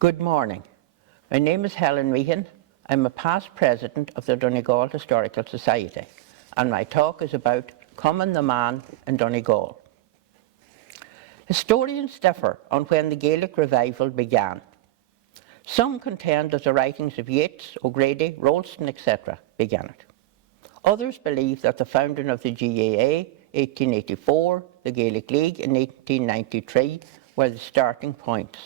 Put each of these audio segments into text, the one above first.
Good morning. My name is Helen Meehan. I'm a past president of the Donegal Historical Society, and my talk is about Cumann the man in Donegal. Historians differ on when the Gaelic Revival began. Some contend that the writings of Yeats, O'Grady, Rolston, etc. began it. Others believe that the founding of the GAA, 1884, the Gaelic League in 1893 were the starting points.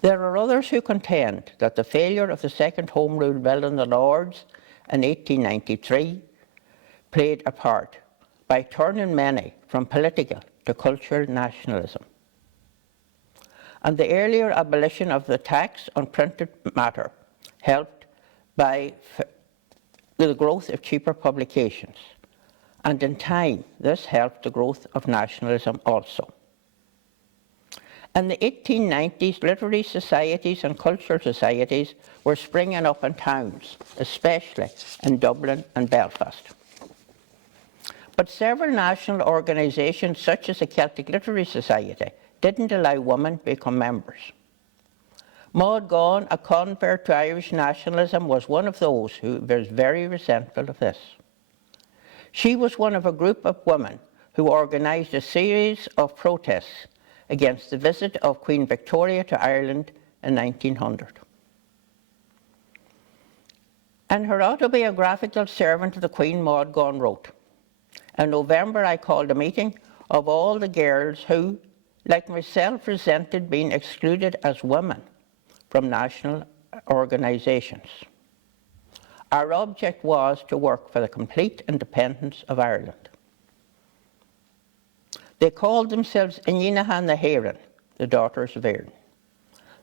There are others who contend that the failure of the Second Home Rule Bill in the Lords in 1893 played a part by turning many from political to cultural nationalism. And the earlier abolition of the tax on printed matter helped by the growth of cheaper publications. And in time, this helped the growth of nationalism also. In the 1890s, literary societies and cultural societies were springing up in towns, especially in Dublin and Belfast. But several national organisations, such as the Celtic Literary Society, didn't allow women to become members. Maud Gonne, a convert to Irish nationalism, was one of those who was very resentful of this. She was one of a group of women who organised a series of protests against the visit of Queen Victoria to Ireland in 1900. In her autobiographical Servant of the Queen, Maud Gonne wrote, "In November I called a meeting of all the girls who, like myself, resented being excluded as women from national organisations. Our object was to work for the complete independence of Ireland. They called themselves Ininahan na Héireann, the daughters of Éireann,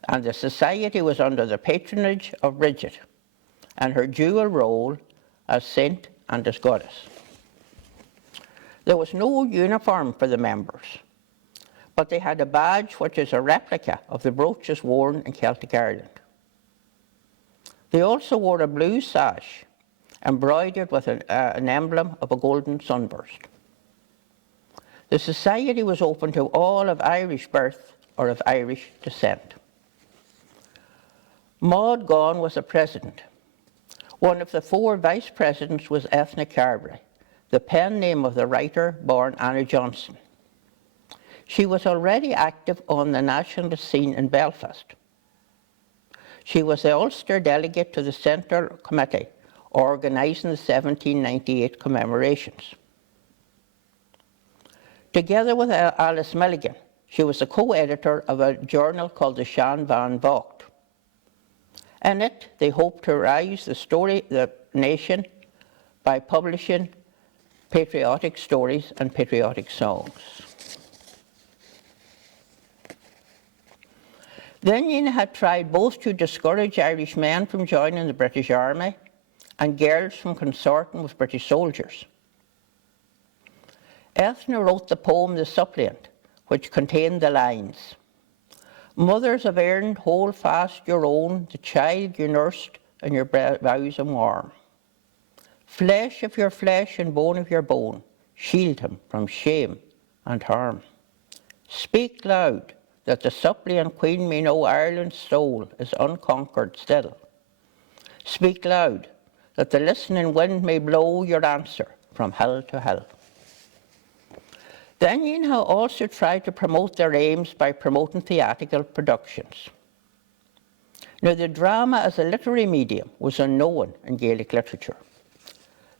and the society was under the patronage of Bridget and her dual role as saint and as goddess. There was no uniform for the members, but they had a badge which is a replica of the brooches worn in Celtic Ireland. They also wore a blue sash embroidered with an emblem of a golden sunburst. The society was open to all of Irish birth or of Irish descent. Maud Gonne was the president. One of the 4 vice presidents was Ethna Carberry, the pen name of the writer born Anna Johnson. She was already active on the nationalist scene in Belfast. She was the Ulster delegate to the Central Committee, organising the 1798 commemorations. Together with Alice Milligan, she was the co-editor of a journal called the Sean Van Vocht. In it, they hoped to raise the nation by publishing patriotic stories and patriotic songs. The Union had tried both to discourage Irish men from joining the British Army and girls from consorting with British soldiers. Ethna wrote the poem The Suppliant, which contained the lines, "Mothers of Éireann, hold fast your own, the child you nursed in your bosom warm. Flesh of your flesh and bone of your bone, shield him from shame and harm. Speak loud, that the suppliant queen may know Ireland's soul is unconquered still. Speak loud, that the listening wind may blow your answer from hill to hill." The Union have also tried to promote their aims by promoting theatrical productions. Now, the drama as a literary medium was unknown in Gaelic literature.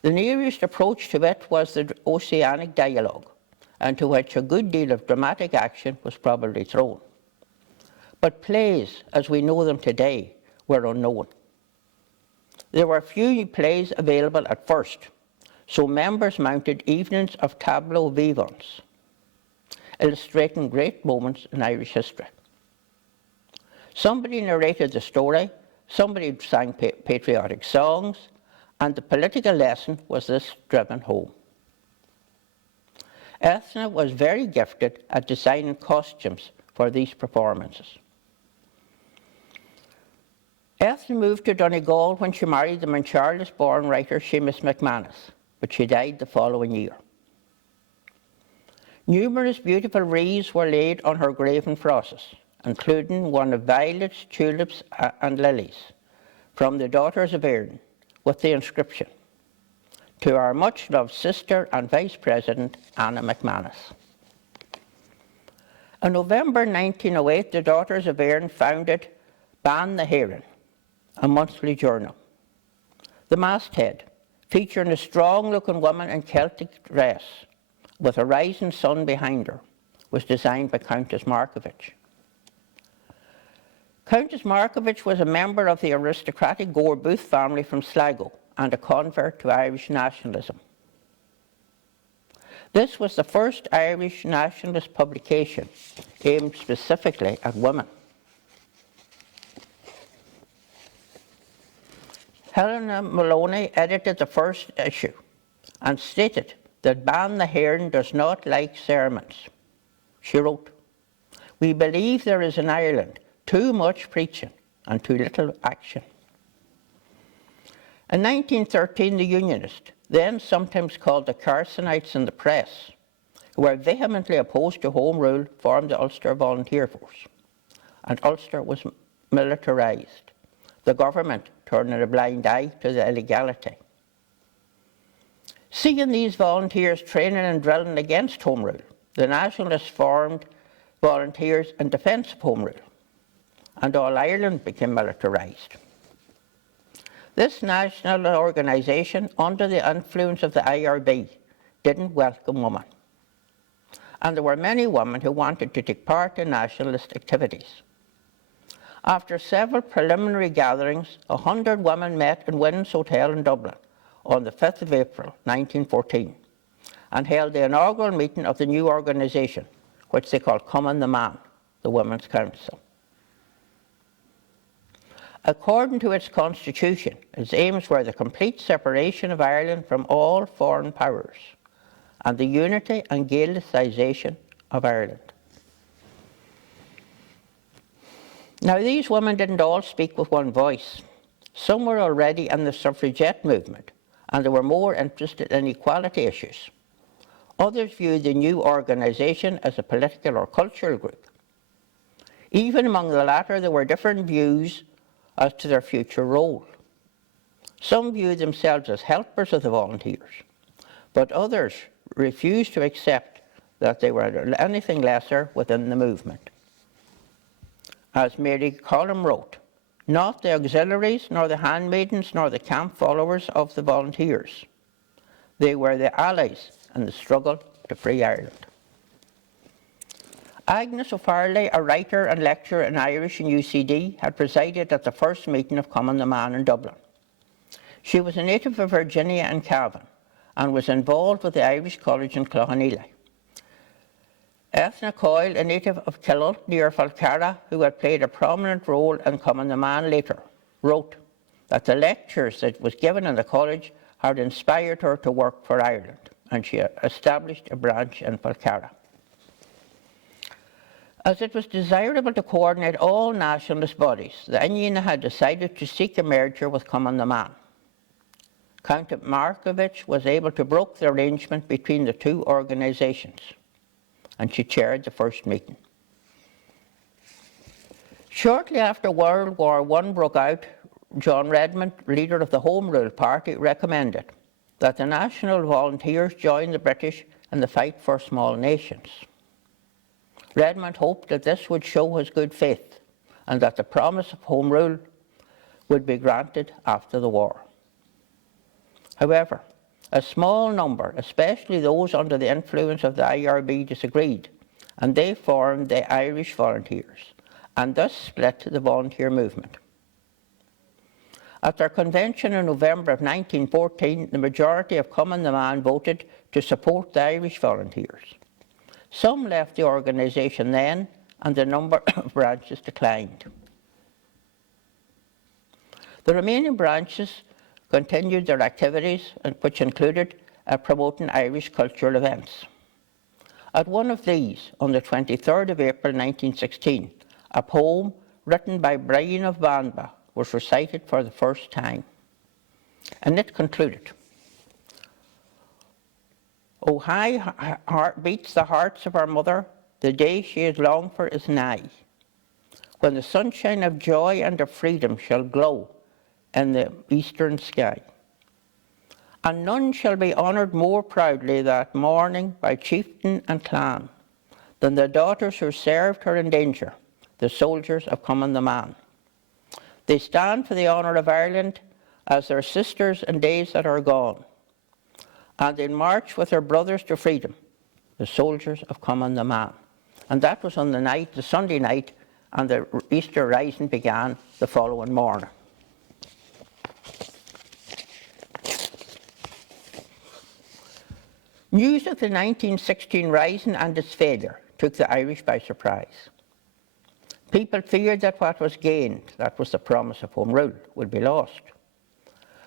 The nearest approach to it was the Oceanic dialogue, into which a good deal of dramatic action was probably thrown. But plays, as we know them today, were unknown. There were few plays available at first, so members mounted evenings of tableaux vivants, illustrating great moments in Irish history. Somebody narrated the story, somebody sang patriotic songs, and the political lesson was this driven home. Ethna was very gifted at designing costumes for these performances. Ethna moved to Donegal when she married the Moncharles-born writer Seamus McManus, but she died the following year. Numerous beautiful wreaths were laid on her grave in Frosses, including one of violets, tulips and lilies, from the Daughters of Erin, with the inscription, "To our much-loved sister and Vice President, Anna McManus." In November 1908, the Daughters of Erin founded mBan the Héireann, a monthly journal. The masthead, featuring a strong-looking woman in Celtic dress with a rising sun behind her, was designed by Countess Markievicz. Countess Markievicz was a member of the aristocratic Gore Booth family from Sligo and a convert to Irish nationalism. This was the first Irish nationalist publication aimed specifically at women. Helen Maloney edited the first issue and stated that mBan the Héireann does not like sermons. She wrote, "We believe there is in Ireland too much preaching and too little action." In 1913, the Unionists, then sometimes called the Carsonites in the press, who were vehemently opposed to Home Rule, formed the Ulster Volunteer Force, and Ulster was militarised, the government turning a blind eye to the illegality. Seeing these volunteers training and drilling against Home Rule, the Nationalists formed volunteers in defence of Home Rule, and all Ireland became militarised. This national organisation, under the influence of the IRB, didn't welcome women, and there were many women who wanted to take part in nationalist activities. After several preliminary gatherings, 100 women met in Wynn's Hotel in Dublin on the 5th of April 1914 and held the inaugural meeting of the new organisation, which they called Cumann, the Women's Council. According to its constitution, its aims were the complete separation of Ireland from all foreign powers and the unity and Gaelicisation of Ireland. Now, these women didn't all speak with one voice. Some were already in the suffragette movement, and they were more interested in equality issues. Others viewed the new organisation as a political or cultural group. Even among the latter, there were different views as to their future role. Some viewed themselves as helpers of the volunteers, but others refused to accept that they were anything lesser within the movement. As Mary Collum wrote, "Not the auxiliaries, nor the handmaidens, nor the camp followers of the volunteers. They were the allies in the struggle to free Ireland." Agnes O'Farrelly, a writer and lecturer in Irish in UCD, had presided at the first meeting of Cumann in Dublin. She was a native of Virginia and Cavan and was involved with the Irish College in Cloughaneely. Ethna Coyle, a native of Killul near Falcarra, who had played a prominent role in Cumann later, wrote that the lectures that was given in the college had inspired her to work for Ireland, and she established a branch in Falcarra. As it was desirable to coordinate all nationalist bodies, the Inine had decided to seek a merger with Cumann. Countess Markievicz was able to broker the arrangement between the two organisations, and she chaired the first meeting. Shortly after World War I broke out, John Redmond, leader of the Home Rule Party, recommended that the National Volunteers join the British in the fight for small nations. Redmond hoped that this would show his good faith and that the promise of Home Rule would be granted after the war. However, a small number, especially those under the influence of the IRB, disagreed, and they formed the Irish Volunteers, and thus split the volunteer movement. At their convention in November of 1914, the majority of Cumann voted to support the Irish Volunteers. Some left the organisation then, and the number of branches declined. The remaining branches continued their activities, which included promoting Irish cultural events. At one of these, on the 23rd of April 1916, a poem written by Brian of Banba was recited for the first time, and it concluded, "O high heart beats the hearts of our mother, the day she has longed for is nigh. when the sunshine of joy and of freedom shall glow in the eastern sky. And none shall be honoured more proudly that morning by chieftain and clan than the daughters who served her in danger, the soldiers of Cumann the man. They stand for the honour of Ireland as their sisters in days that are gone, and they march with their brothers to freedom, the soldiers of Cumann the man. And that was on the night, the Sunday night, and the Easter rising began the following morning. News of the 1916 rising and its failure took the Irish by surprise. People feared that what was gained, that was the promise of Home Rule, would be lost.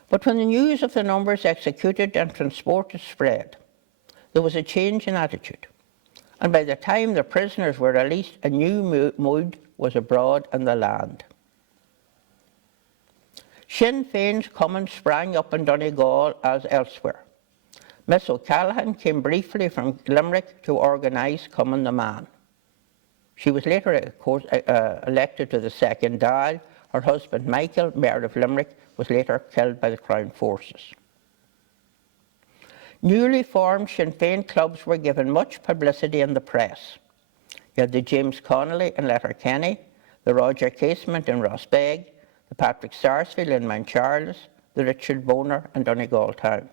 But when the news of the numbers executed and transported spread, there was a change in attitude. And by the time the prisoners were released, a new mood was abroad in the land. Sinn Féin's Cumann sprang up in Donegal as elsewhere. Miss O'Callaghan came briefly from Limerick to organise Cumann the man. She was later, of course, elected to the second Dáil. Her husband, Michael, Mayor of Limerick, was later killed by the Crown forces. Newly formed Sinn Féin clubs were given much publicity in the press. You had the James Connolly in Letterkenny, the Roger Casement in Rossbeg, the Patrick Sarsfield in Mount Charles, the Richard Boner in Donegal town.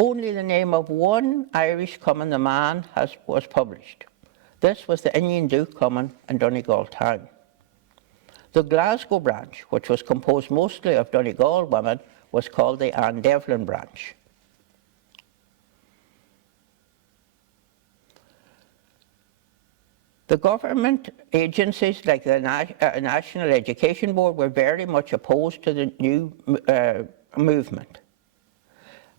Only the name of one Irish Cumann the man was published. This was the Indian Duke Cumann in Donegal town. The Glasgow branch, which was composed mostly of Donegal women, was called the Anne Devlin branch. The government agencies like the National Education Board were very much opposed to the new movement.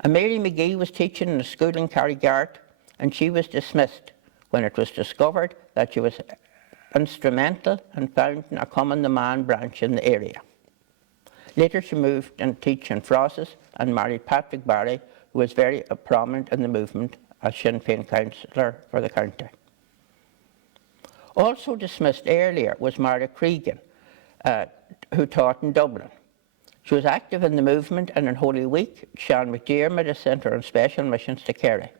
And Mary McGee was teaching in a school in Carrigart, and she was dismissed when it was discovered that she was instrumental in founding a Cumann the man branch in the area. Later she moved and teach in Frosses and married Patrick Barry, who was very prominent in the movement as Sinn Féin councillor for the county. Also dismissed earlier was Mara Cregan, who taught in Dublin. She was active in the movement, and in Holy Week, Sean McDermott sent her on special missions to Kerry.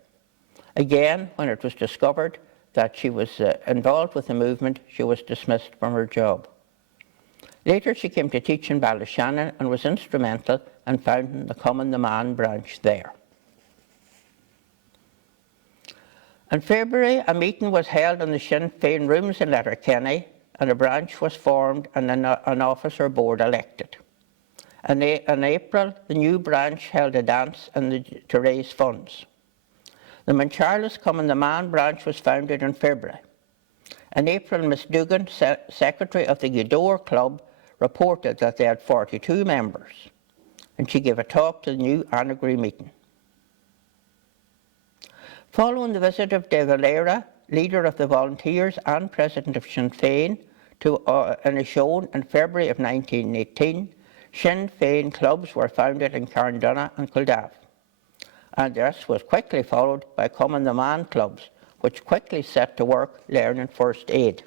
Again, when it was discovered that she was involved with the movement, she was dismissed from her job. Later she came to teach in Ballyshannon and was instrumental in founding the Cumann the man branch there. In February, a meeting was held in the Sinn Féin rooms in Letterkenny, and a branch was formed and an officer board elected. In April, the new branch held a dance to raise funds. The Mount Charles Cumann the man branch was founded in February. In April, Miss Dugan, secretary of the Gweedore Club, reported that they had 42 members, and she gave a talk to the new Annagry meeting. Following the visit of De Valera, leader of the Volunteers and president of Sinn Féin, to Inishowen in February of 1918, Sinn Féin clubs were founded in Carndonagh and Kildare. And this was quickly followed by Cumann the man clubs, which quickly set to work learning first aid.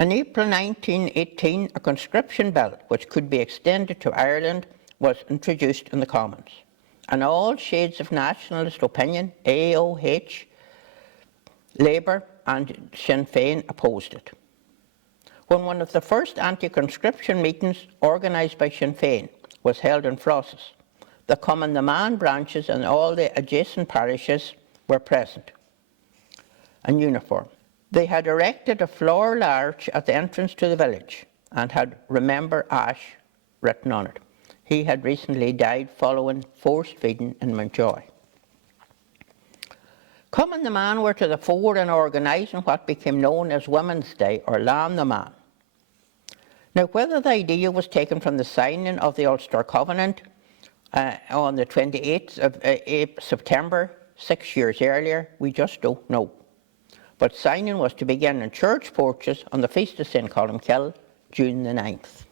In April 1918, a Conscription Bill, which could be extended to Ireland, was introduced in the Commons. And all shades of nationalist opinion, AOH, Labour and Sinn Féin opposed it. When one of the first anti-conscription meetings organised by Sinn Féin was held in Frosses, the Cumann the man branches and all the adjacent parishes were present in uniform. They had erected a floral arch at the entrance to the village and had "Remember Ash" written on it. He had recently died following forced feeding in Mountjoy. Cumann the man were to the fore in organising what became known as Women's Day, or Lan the Man. Now, whether the idea was taken from the signing of the Ulster Covenant on the 28th of September, 6 years earlier, we just don't know. But signing was to begin in church porches on the feast of St. Columcille, June the 9th.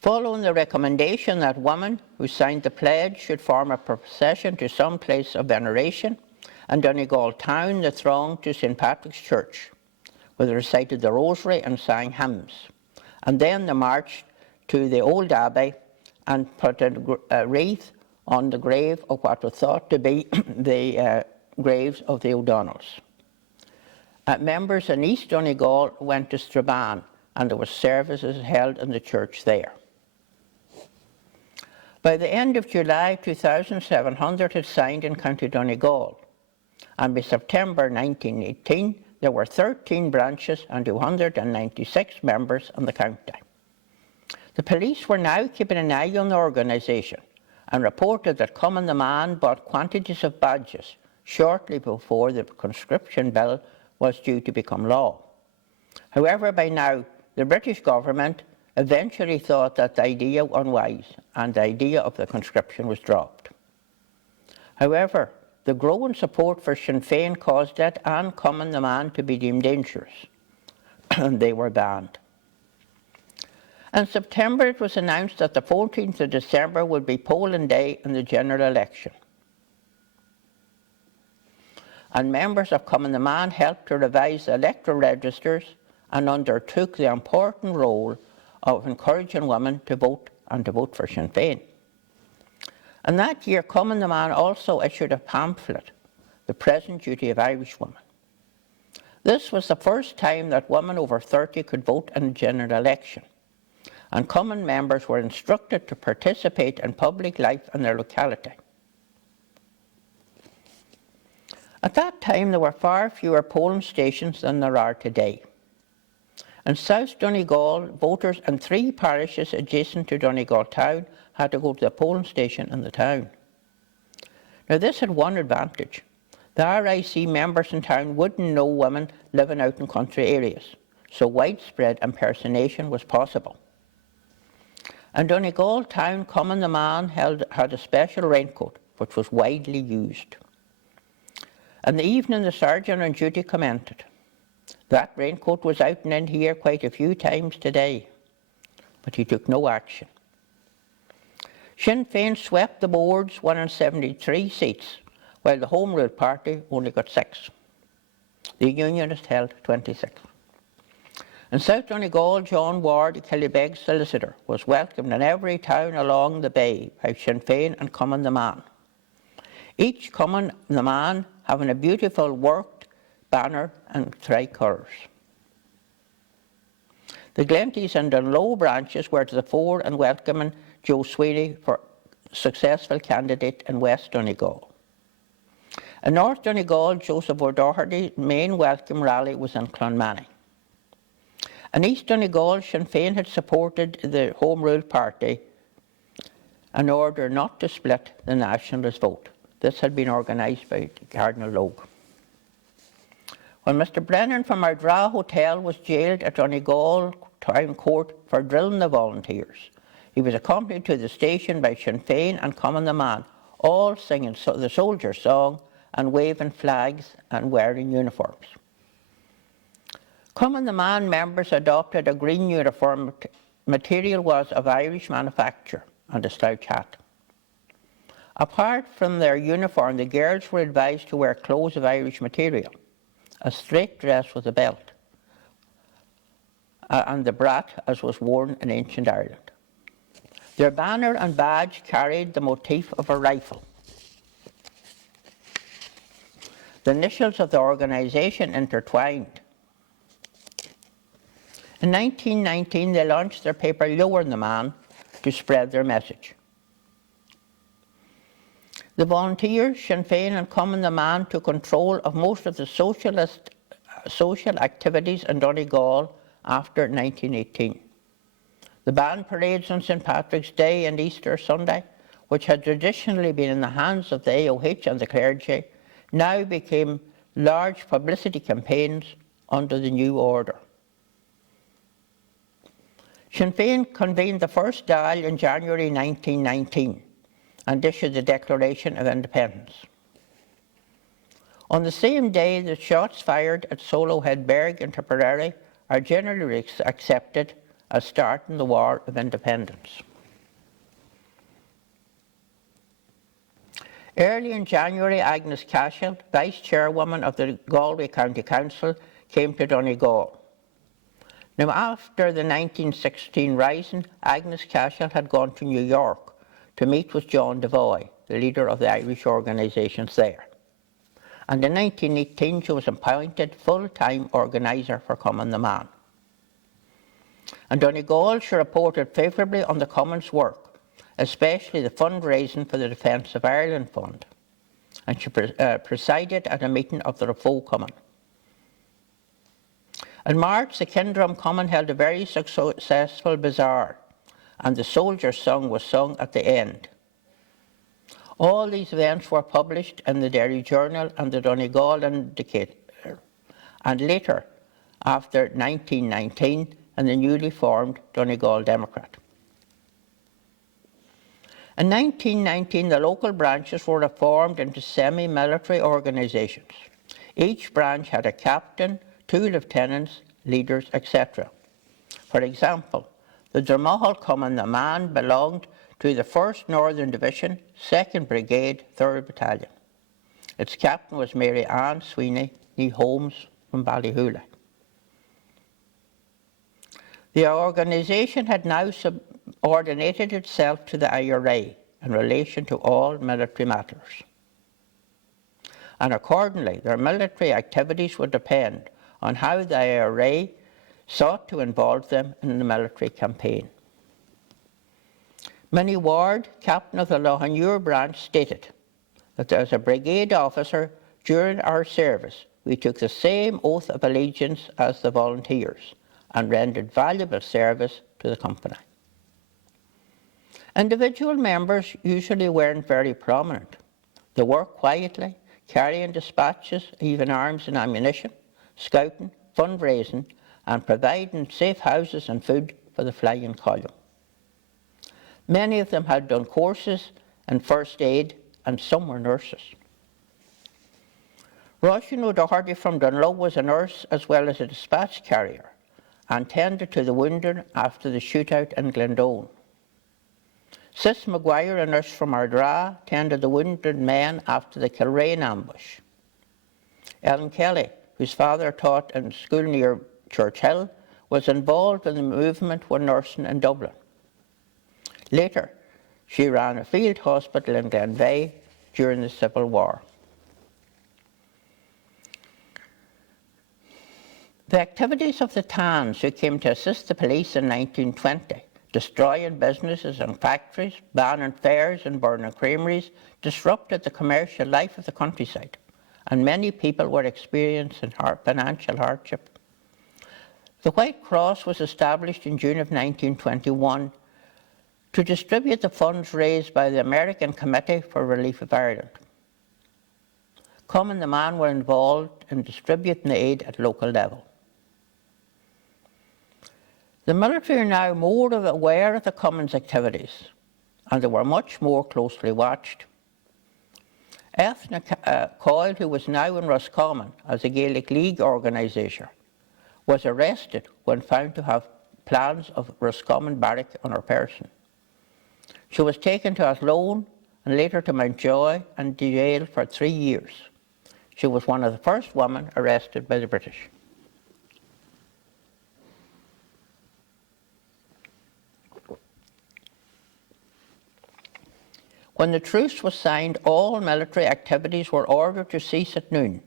Following the recommendation that women who signed the pledge should form a procession to some place of veneration, and Donegal town they thronged to St. Patrick's Church, where they recited the Rosary and sang hymns. And then they marched to the old abbey and put a wreath on the grave of what was thought to be the graves of the O'Donnells. Members in East Donegal went to Strabane, and there were services held in the church there. By the end of July 2,700 had signed in County Donegal, and by September 1918 there were 13 branches and 296 members in the county. The police were now keeping an eye on the organisation and reported that Cumann the man bought quantities of badges shortly before the Conscription Bill was due to become law. However, by now the British government eventually thought that the idea unwise, and the idea of the conscription was dropped. However, the growing support for Sinn Féin caused it and Cumann the man to be deemed dangerous, and they were banned. In September it was announced that the 14th of December would be polling day in the general election. And members of Cumann the man helped to revise the electoral registers and undertook the important role of encouraging women to vote and to vote for Sinn Féin. And that year, Cumann the man also issued a pamphlet, The Present Duty of Irish Women. This was the first time that women over 30 could vote in a general election, and Cumann members were instructed to participate in public life in their locality. At that time, there were far fewer polling stations than there are today. In South Donegal, voters in 3 parishes adjacent to Donegal town had to go to the polling station in the town. Now this had one advantage. The RIC members in town wouldn't know women living out in country areas, so widespread impersonation was possible. In Donegal town, Cumann the man had a special raincoat which was widely used. In the evening the sergeant on duty commented, "That raincoat was out and in here quite a few times today," but he took no action. Sinn Féin swept the boards, winning 73 seats, while the Home Rule Party only got 6. The Unionists held 26. In South Donegal, John Ward, a Killybegs solicitor, was welcomed in every town along the bay by Sinn Féin and Cumann the man. Each Cumann the man having a beautiful worked banner and tricolours. The Glentys and Dunlow branches were to the fore in welcoming Joe Sweeney for successful candidate in West Donegal. In North Donegal, Joseph O'Doherty's main welcome rally was in Clonmany. In East Donegal, Sinn Féin had supported the Home Rule Party in order not to split the nationalist vote. This had been organised by Cardinal Logue. When Mr Brennan from our Dra Hotel was jailed at Donegal Town Court for drilling the volunteers, he was accompanied to the station by Sinn Féin and Cumann the man, all singing the soldier song and waving flags and wearing uniforms. Cumann the man members adopted a green uniform. Material was of Irish manufacture and a slouch hat. Apart from their uniform, the girls were advised to wear clothes of Irish material, a straight dress with a belt, and the brat as was worn in ancient Ireland. Their banner and badge carried the motif of a rifle. The initials of the organisation intertwined. In 1919 they launched their paper Lower the Man to spread their message. The volunteers, Sinn Féin and Cumann the man took control of most of the social activities in Donegal after 1918. The band parades on St Patrick's Day and Easter Sunday, which had traditionally been in the hands of the AOH and the clergy, now became large publicity campaigns under the new order. Sinn Féin convened the first Dáil in January 1919 and issued the Declaration of Independence. On the same day, the shots fired at Solo Headberg in Tipperary are generally accepted as starting the War of Independence. Early in January, Agnes Cashel, Vice-Chairwoman of the Galway County Council, came to Donegal. Now, after the 1916 Rising, Agnes Cashel had gone to New York to meet with John Devoy, the leader of the Irish organisations there. And in 1918, she was appointed full-time organiser for Cumann the Man. And Donegal, she reported favourably on the Cummann's work, especially the fundraising for the Defence of Ireland Fund. And she presided at a meeting of the Rafo Cumann. In March, the Kindrum Cumann held a very successful bazaar, and the Soldier's Song was sung at the end. All these events were published in the Derry Journal and the Donegal Indicator, and later, after 1919, in the newly formed Donegal Democrat. In 1919, the local branches were reformed into semi-military organisations. Each branch had a captain, 2 lieutenants, leaders, etc. For example, the Dermahal Cumann the Man belonged to the 1st Northern Division, 2nd Brigade, 3rd Battalion. Its captain was Mary Ann Sweeney, née Holmes from Ballyhooly. The organisation had now subordinated itself to the IRA in relation to all military matters. And accordingly, their military activities would depend on how the IRA sought to involve them in the military campaign. Minnie Ward, captain of the Lohanure branch, stated that as a brigade officer during our service, we took the same oath of allegiance as the volunteers and rendered valuable service to the company. Individual members usually weren't very prominent. They worked quietly, carrying dispatches, even arms and ammunition, scouting, fundraising, and providing safe houses and food for the flying column. Many of them had done courses in first aid, and some were nurses. Roisin O'Doherty from Dunlow was a nurse as well as a dispatch carrier, and tended to the wounded after the shootout in Glendone. Sis Maguire, a nurse from Ardra, tended the wounded men after the Kilrain ambush. Ellen Kelly, whose father taught in school near Church Hill, was involved in the movement when nursing in Dublin. Later, she ran a field hospital in Glenveigh during the Civil War. The activities of the Tans, who came to assist the police in 1920, destroying businesses and factories, banning fairs and burning creameries, disrupted the commercial life of the countryside, and many people were experiencing financial hardship. The White Cross was established in June of 1921 to distribute the funds raised by the American Committee for Relief of Ireland. Cumann the Man were involved in distributing the aid at local level. The military are now more aware of the Cumann's activities, and they were much more closely watched. Ethna Coyle, who was now in Roscommon as a Gaelic League organiser, was arrested when found to have plans of Roscommon Barrack on her person. She was taken to Athlone and later to Mountjoy and jailed for 3 years. She was one of the first women arrested by the British. When the truce was signed, all military activities were ordered to cease at noon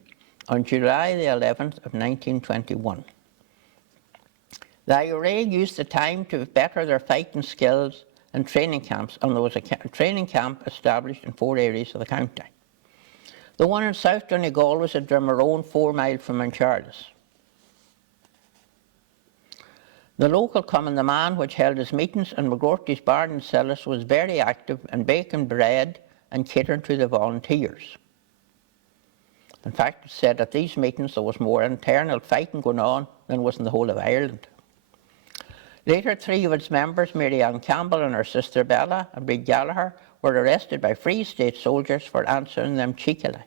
on July the 11th of 1921. The IRA used the time to better their fighting skills in training camps, and there was a training camp established in 4 areas of the county. The one in South Donegal was at Drummerone, 4 miles from Mount Charles. The local Cumann the Man, which held its meetings in McGrorty's barn in Sellis, was very active in baking bread and catering to the volunteers. In fact, it's said at these meetings there was more internal fighting going on than was in the whole of Ireland. Later, 3 of its members, Mary Ann Campbell and her sister Bella and Brig Gallagher, were arrested by Free State soldiers for answering them cheekily,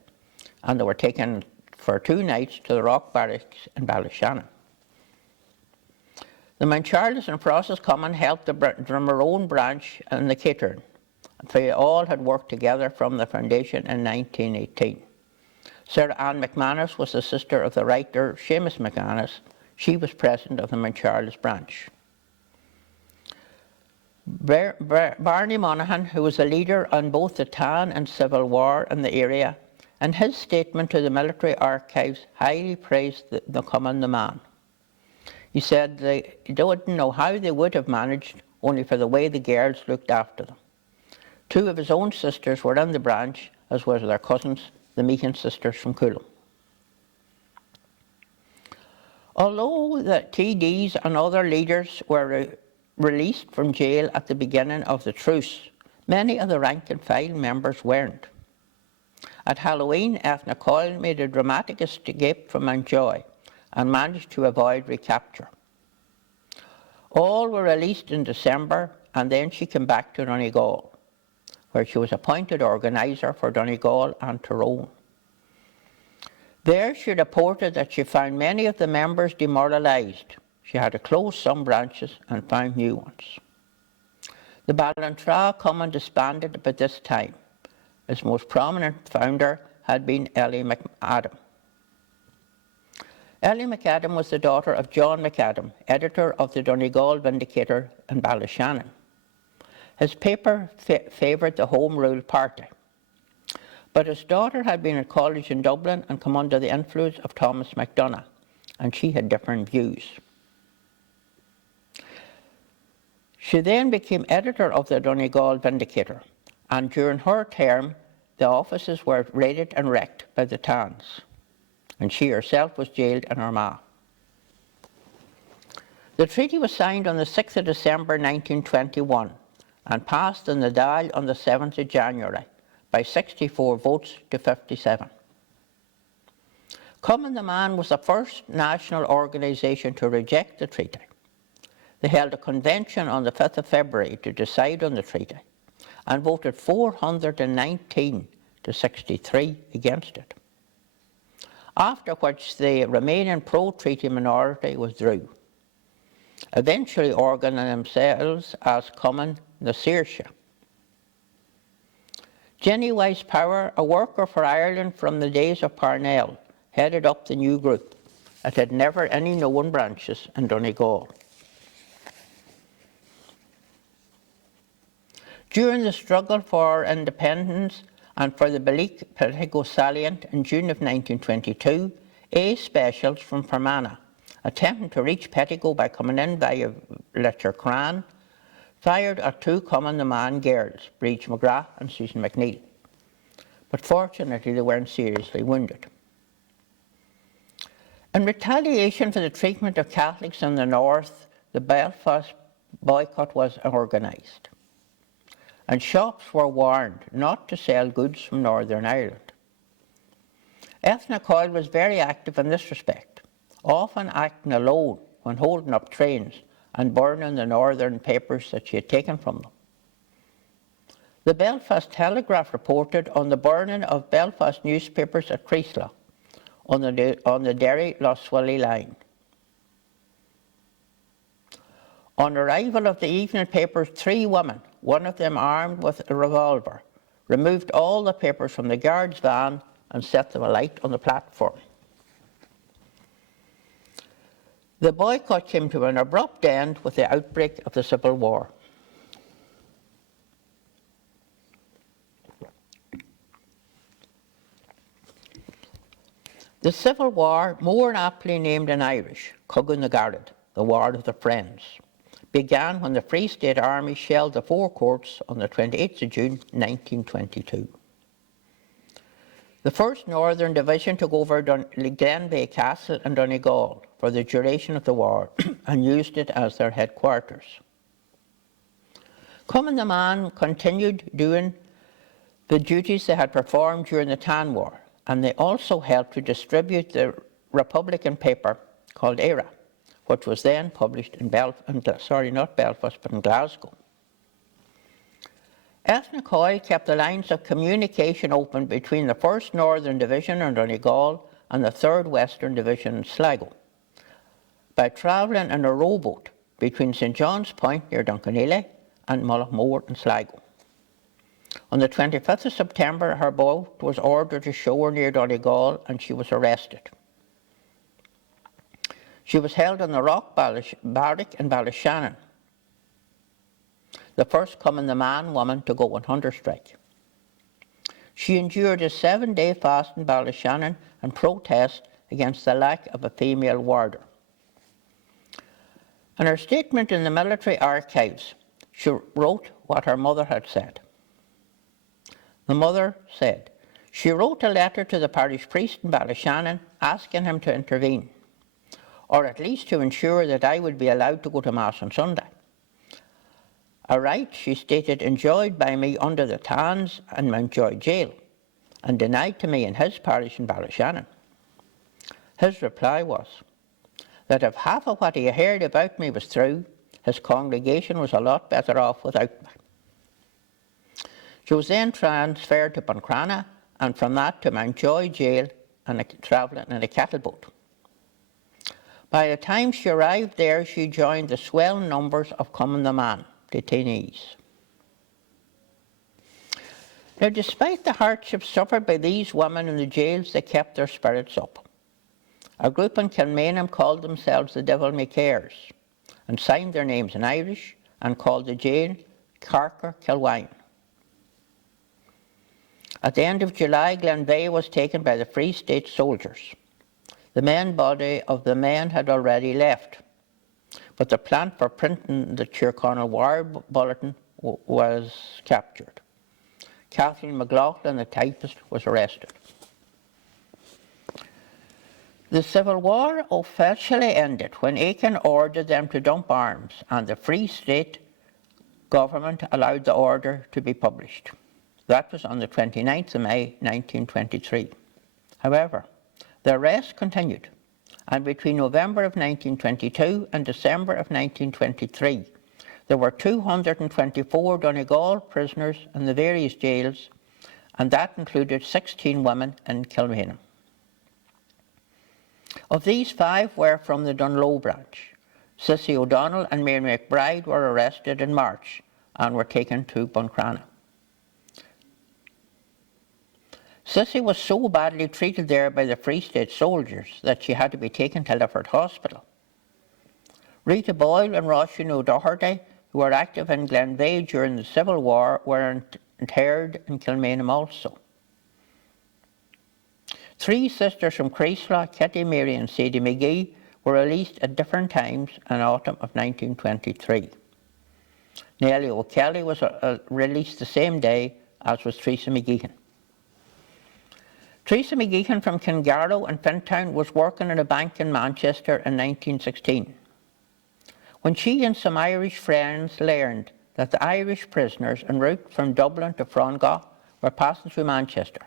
and they were taken for 2 nights to the Rock Barracks in Ballyshannon. The Mount Charles and Process Cumann helped the Drummerone branch and the Kittern. They all had worked together from the foundation in 1918. Sarah Ann McManus was the sister of the writer Seamus McManus. She was president of the Mount Charles branch. Barney Monaghan, who was a leader on both the Tan and Civil War in the area, in his statement to the military archives, highly praised the Cumann the man. He said they didn't know how they would have managed, only for the way the girls looked after them. Two of his own sisters were in the branch, as well as their cousins, the Meehan sisters from Cumann. Although the TDs and other leaders were released from jail at the beginning of the truce, many of the rank and file members weren't. At Halloween, Ethna Coyle made a dramatic escape from Mountjoy and managed to avoid recapture. All were released in December, and then she came back to Donegal, where she was appointed organiser for Donegal and Tyrone. There she reported that she found many of the members demoralised. She had to close some branches and found new ones. The Ballantrae Cumann disbanded by this time. Its most prominent founder had been Ellie Mcadam. Ellie Mcadam was the daughter of John Mcadam, editor of the Donegal Vindicator in Ballyshannon. His paper favoured the Home Rule Party, but his daughter had been at college in Dublin and come under the influence of Thomas MacDonagh, and she had different views. She then became editor of the Donegal Vindicator, and during her term, the offices were raided and wrecked by the Tans, and she herself was jailed in Armagh. The treaty was signed on the 6th of December 1921 and passed in the Dáil on the 7th of January by 64 votes to 57. Cumann the Man was the first national organisation to reject the treaty. They held a convention on the 5th of February to decide on the treaty and voted 419 to 63 against it, after which the remaining pro-treaty minority withdrew, eventually organising themselves as Cumann na Saoirse. Jenny Weiss Power, a worker for Ireland from the days of Parnell, headed up the new group. It had never any known branches in Donegal. During the struggle for independence and for the political salient in June of 1922, A specials from Fermanagh, attempting to reach Pettigo by coming in via Lettercran, fired at two Cumann the Man girls, Bríd McGrath and Susan McNeill. But fortunately they weren't seriously wounded. In retaliation for the treatment of Catholics in the north, the Belfast boycott was organised, and shops were warned not to sell goods from Northern Ireland. Ethna Coyle was very active in this respect, often acting alone when holding up trains and burning the northern papers that she had taken from them. The Belfast Telegraph reported on the burning of Belfast newspapers at Creeslough on the Derry-Lough-Swilly line. On arrival of the evening papers, 3 women, one of them armed with a revolver, removed all the papers from the guard's van and set them alight on the platform. The boycott came to an abrupt end with the outbreak of the Civil War. The Civil War, more aptly named in Irish, Cumann na Garad, the War of the Friends, began when the Free State Army shelled the 4 courts on the 28th of June 1922. The 1st Northern Division took over Glenveigh Castle in Donegal for the duration of the war and used it as their headquarters. Cumann the Man continued doing the duties they had performed during the Tan War, and they also helped to distribute the Republican paper called Era, which was then published in not Belfast, but in Glasgow. Ethna Coyle kept the lines of communication open between the 1st Northern Division in Donegal and the 3rd Western Division in Sligo by travelling in a rowboat between St John's Point near Duncanilla and Mullaghmore in Sligo. On the 25th of September, her boat was ordered ashore near Donegal and she was arrested. She was held in the Rock Barrack in Ballyshannon, the first Cumann woman to go on hunger strike. She endured a 7-day fast in Ballyshannon and protest against the lack of a female warder. In her statement in the military archives, she wrote what her mother had said. The mother said, she wrote a letter to the parish priest in Ballyshannon asking him to intervene, or at least to ensure that I would be allowed to go to Mass on Sunday. A right, she stated, enjoyed by me under the Tans and Mountjoy jail, and denied to me in his parish in Ballyshannon. His reply was that if half of what he heard about me was true, his congregation was a lot better off without me. She was then transferred to Buncrana, and from that to Mountjoy jail and travelling in a cattle boat. By the time she arrived there, she joined the swelling numbers of Cumann detainees. Now, despite the hardships suffered by these women in the jails, they kept their spirits up. A group in Kilmainham called themselves the Devil May Cares and signed their names in Irish and called the jail Carker Kilwine. At the end of July, Glenveigh was taken by the Free State soldiers. The main body of the men had already left, but the plant for printing the Tyrconnell War Bulletin was captured. Kathleen McLaughlin, the typist, was arrested. The Civil War officially ended when Aiken ordered them to dump arms, and the Free State government allowed the order to be published. That was on the 29th of May 1923. However, the arrests continued, and between November of 1922 and December of 1923, there were 224 Donegal prisoners in the various jails, and that included 16 women in Kilmainham. Of these, 5 were from the Dunloe branch. Cissy O'Donnell and Mary McBride were arrested in March and were taken to Buncrana. Cissy was so badly treated there by the Free State soldiers that she had to be taken to Lifford Hospital. Rita Boyle and Roisin O'Doherty, who were active in Glenveigh during the Civil War, were interred in Kilmainham also. 3 sisters from Creeslaw, Kitty, Mary and Sadie McGee, were released at different times in autumn of 1923. Nellie O'Kelly was released the same day as was Theresa Mcgeehan. Theresa Mcgeehan from Kingarrow and Fintown was working in a bank in Manchester in 1916. When she and some Irish friends learned that the Irish prisoners en route from Dublin to Frongoch were passing through Manchester,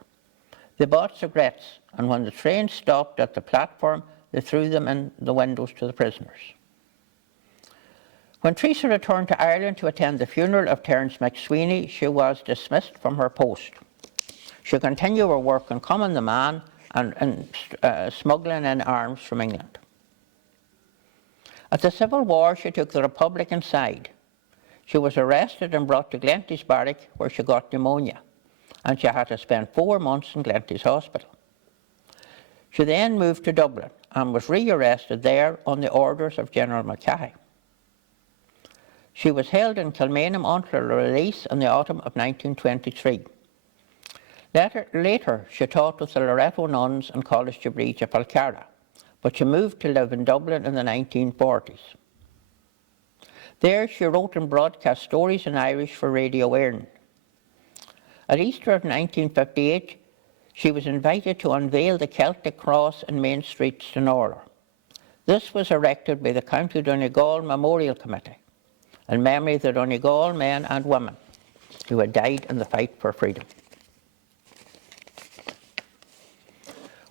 they bought cigarettes, and when the train stopped at the platform, they threw them in the windows to the prisoners. When Theresa returned to Ireland to attend the funeral of Terence McSweeney, she was dismissed from her post. She continued her work in Cumann and smuggling in arms from England. At the Civil War, she took the Republican side. She was arrested and brought to Glenties Barrack, where she got pneumonia, and she had to spend 4 months in Glenties Hospital. She then moved to Dublin and was rearrested there on the orders of General Mackay. She was held in Kilmainham until her release in the autumn of 1923. Later, she taught with the Loreto nuns in College Breach of Falcara, but she moved to live in Dublin in the 1940s. There she wrote and broadcast stories in Irish for Radio Éireann. At Easter of 1958, she was invited to unveil the Celtic cross in Main Street, Stannora. This was erected by the County Donegal Memorial Committee in memory of the Donegal men and women who had died in the fight for freedom.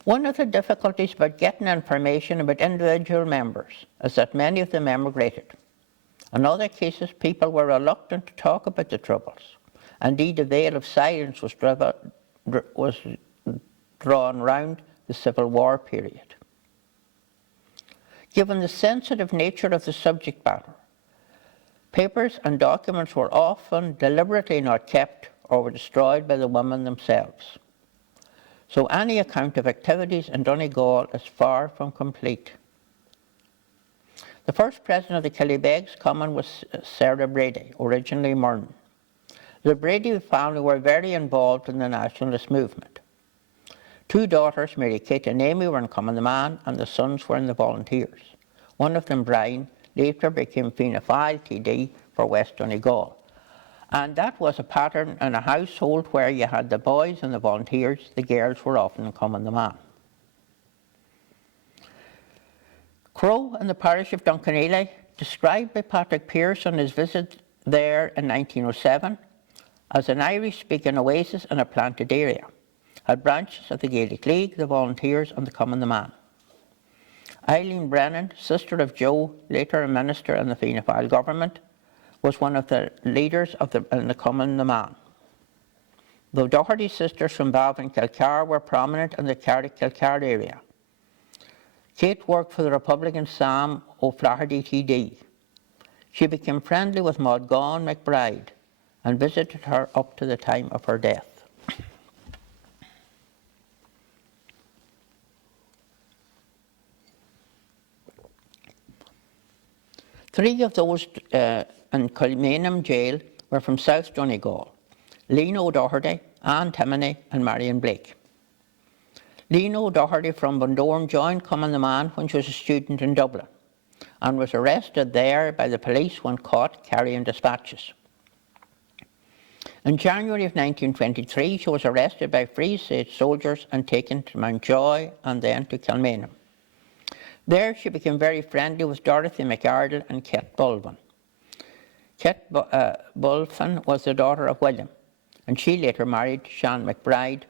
One of the difficulties about getting information about individual members is that many of them emigrated. In other cases, people were reluctant to talk about the Troubles. Indeed, a veil of silence was drawn round the Civil War period. Given the sensitive nature of the subject matter, Papers and documents were often deliberately not kept or were destroyed by the women themselves. So any account of activities in Donegal is far from complete. The first president of the Killybegs Cumann was Sarah Brady, originally Murn. The Brady family were very involved in the nationalist movement. Two daughters, Mary Kate and Amy, were in mBan, and the sons were in the Volunteers. One of them, Brian, later became Fianna Fáil TD for West Donegal. And that was a pattern in a household where you had the boys and the Volunteers, the girls were often in mBan. Crow in the parish of Duncanely, described by Patrick Pearce on his visit there in 1907 as an Irish-speaking oasis in a planted area, had branches of the Gaelic League, the Volunteers and the mBan. Eileen Brennan, sister of Joe, later a minister in the Fianna Fáil government, was one of the leaders of the mBan. The Doherty sisters from Balvin-Kilcar were prominent in the Carrick-Kilcar area. Kate worked for the Republican Sam O'Flaherty TD. She became friendly with Maud Gawn McBride and visited her up to the time of her death. Three of those in Cumann jail were from South Donegal: Lena O'Doherty, Anne Timoney and Marion Blake. Lena O'Doherty from Bundoran joined mBan when she was a student in Dublin and was arrested there by the police when caught carrying dispatches. In January of 1923, she was arrested by Free State soldiers and taken to Mountjoy and then to Kilmainham. There she became very friendly with Dorothy McArdle and Kate Bulfin. Kate Bulfin was the daughter of William, and she later married Sean McBride,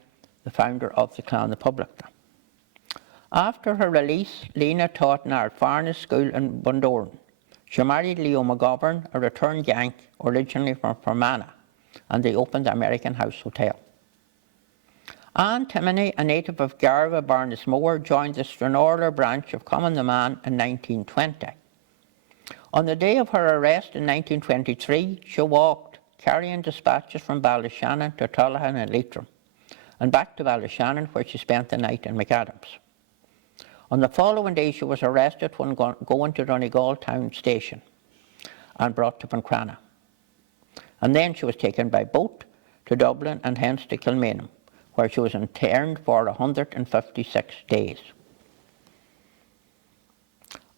the founder of the Clan Republic. After her release, Lena taught in our Farnes School in Bundoran. She married Leo McGovern, a returned Yank originally from Fermanagh, and they opened the American House Hotel. Anne Timoney, a native of Garva, Barnesmore, joined the Stranorlar branch of mBan in 1920. On the day of her arrest in 1923, she walked, carrying dispatches from Ballyshannon to Tullahan and Leitrim, and back to Ballyshannon, where she spent the night in Mcadam's. On the following day, she was arrested when going to Donegal town station and brought to Buncrana. And then she was taken by boat to Dublin and hence to Kilmainham, where she was interned for 156 days.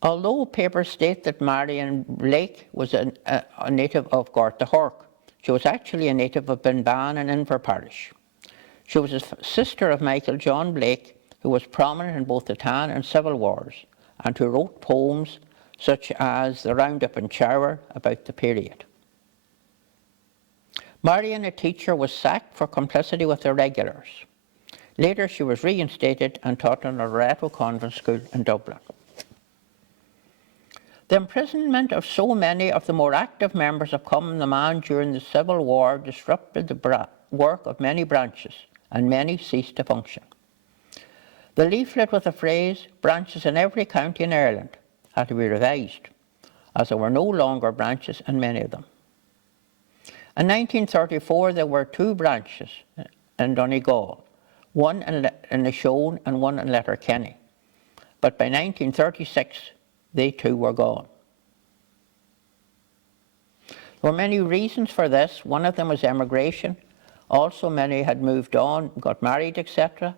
Although papers state that Marion Blake was a native of Gortahork, she was actually a native of mBan in Inver parish. She was a sister of Michael John Blake, who was prominent in both the Tan and Civil Wars, and who wrote poems such as The Roundup in Chower about the period. Marion, a teacher, was sacked for complicity with the regulars. Later she was reinstated and taught in a Loreto convent school in Dublin. The imprisonment of so many of the more active members of mBan during the Civil War disrupted the work of many branches, and many ceased to function. The leaflet with the phrase, "branches in every county in Ireland," had to be revised, as there were no longer branches in many of them. In 1934, there were two branches in Donegal, one in Lashone and one in Letterkenny. But by 1936, they too were gone. There were many reasons for this. One of them was emigration. Also, many had moved on, got married, etc.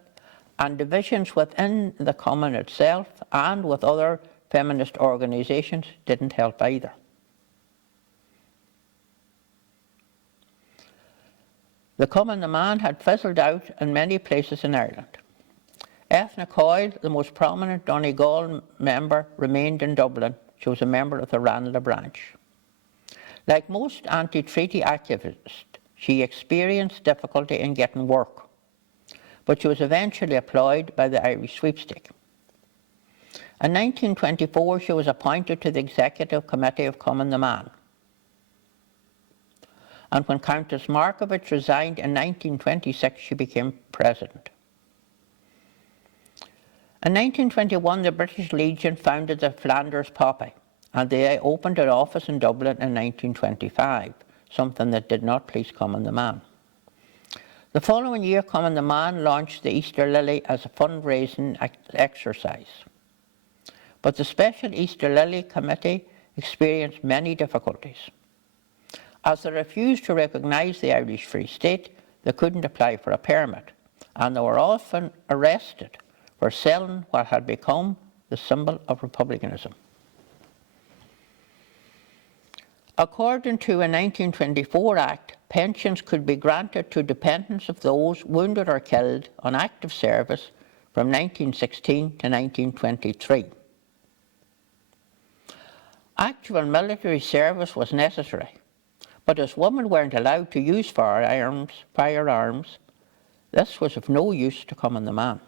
And divisions within the Cumann itself and with other feminist organisations didn't help either. The mBan had fizzled out in many places in Ireland. Ethna Coyle, the most prominent Donegal member, remained in Dublin. She was a member of the Ranelagh branch. Like most anti-treaty activists, she experienced difficulty in getting work, but she was eventually employed by the Irish sweepstake. In 1924, she was appointed to the Executive Committee of mBan. And when Countess Markovich resigned in 1926, she became president. In 1921, the British Legion founded the Flanders Poppy, and they opened an office in Dublin in 1925, something that did not please Cumann the man. The following year, Cumann the man launched the Easter Lily as a fundraising exercise. But the Special Easter Lily Committee experienced many difficulties. As they refused to recognise the Irish Free State, they couldn't apply for a permit, and they were often arrested for selling what had become the symbol of republicanism. According to a 1924 Act, pensions could be granted to dependents of those wounded or killed on active service from 1916 to 1923. Actual military service was necessary, but as women weren't allowed to use firearms, this was of no use to Cumann the man.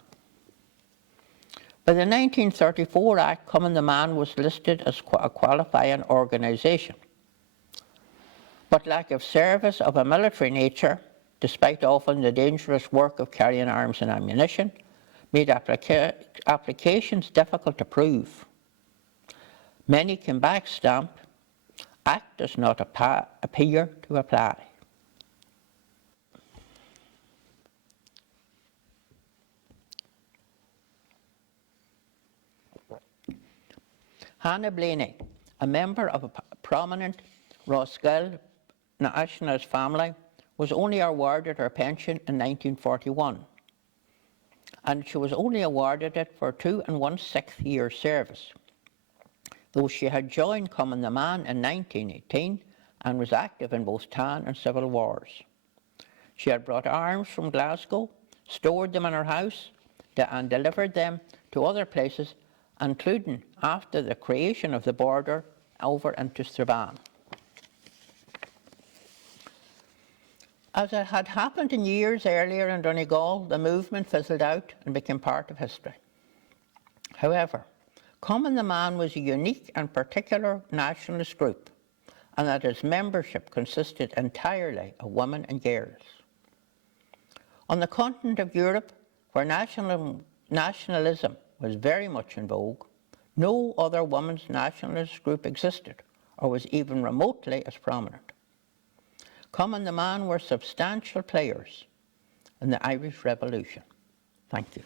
By the 1934 Act, Cumann the man was listed as a qualifying organisation. But lack of service of a military nature, despite often the dangerous work of carrying arms and ammunition, made applications difficult to prove. Many came back stamped, Act does not appear to apply. Hannah Blaney, a member of a prominent Rothschild nationalist family, was only awarded her pension in 1941, and she was only awarded it for 2 1/6 years service, though she had joined Cumann the man in 1918 and was active in both Tan and Civil Wars. She had brought arms from Glasgow, stored them in her house, and delivered them to other places, including after the creation of the border over into Strabane. As it had happened in years earlier in Donegal, the movement fizzled out and became part of history. However, Cumann the man was a unique and particular nationalist group, and that its membership consisted entirely of women and girls. On the continent of Europe, where nationalism was very much in vogue, no other women's nationalist group existed or was even remotely as prominent. Cumann the man were substantial players in the Irish Revolution. Thank you.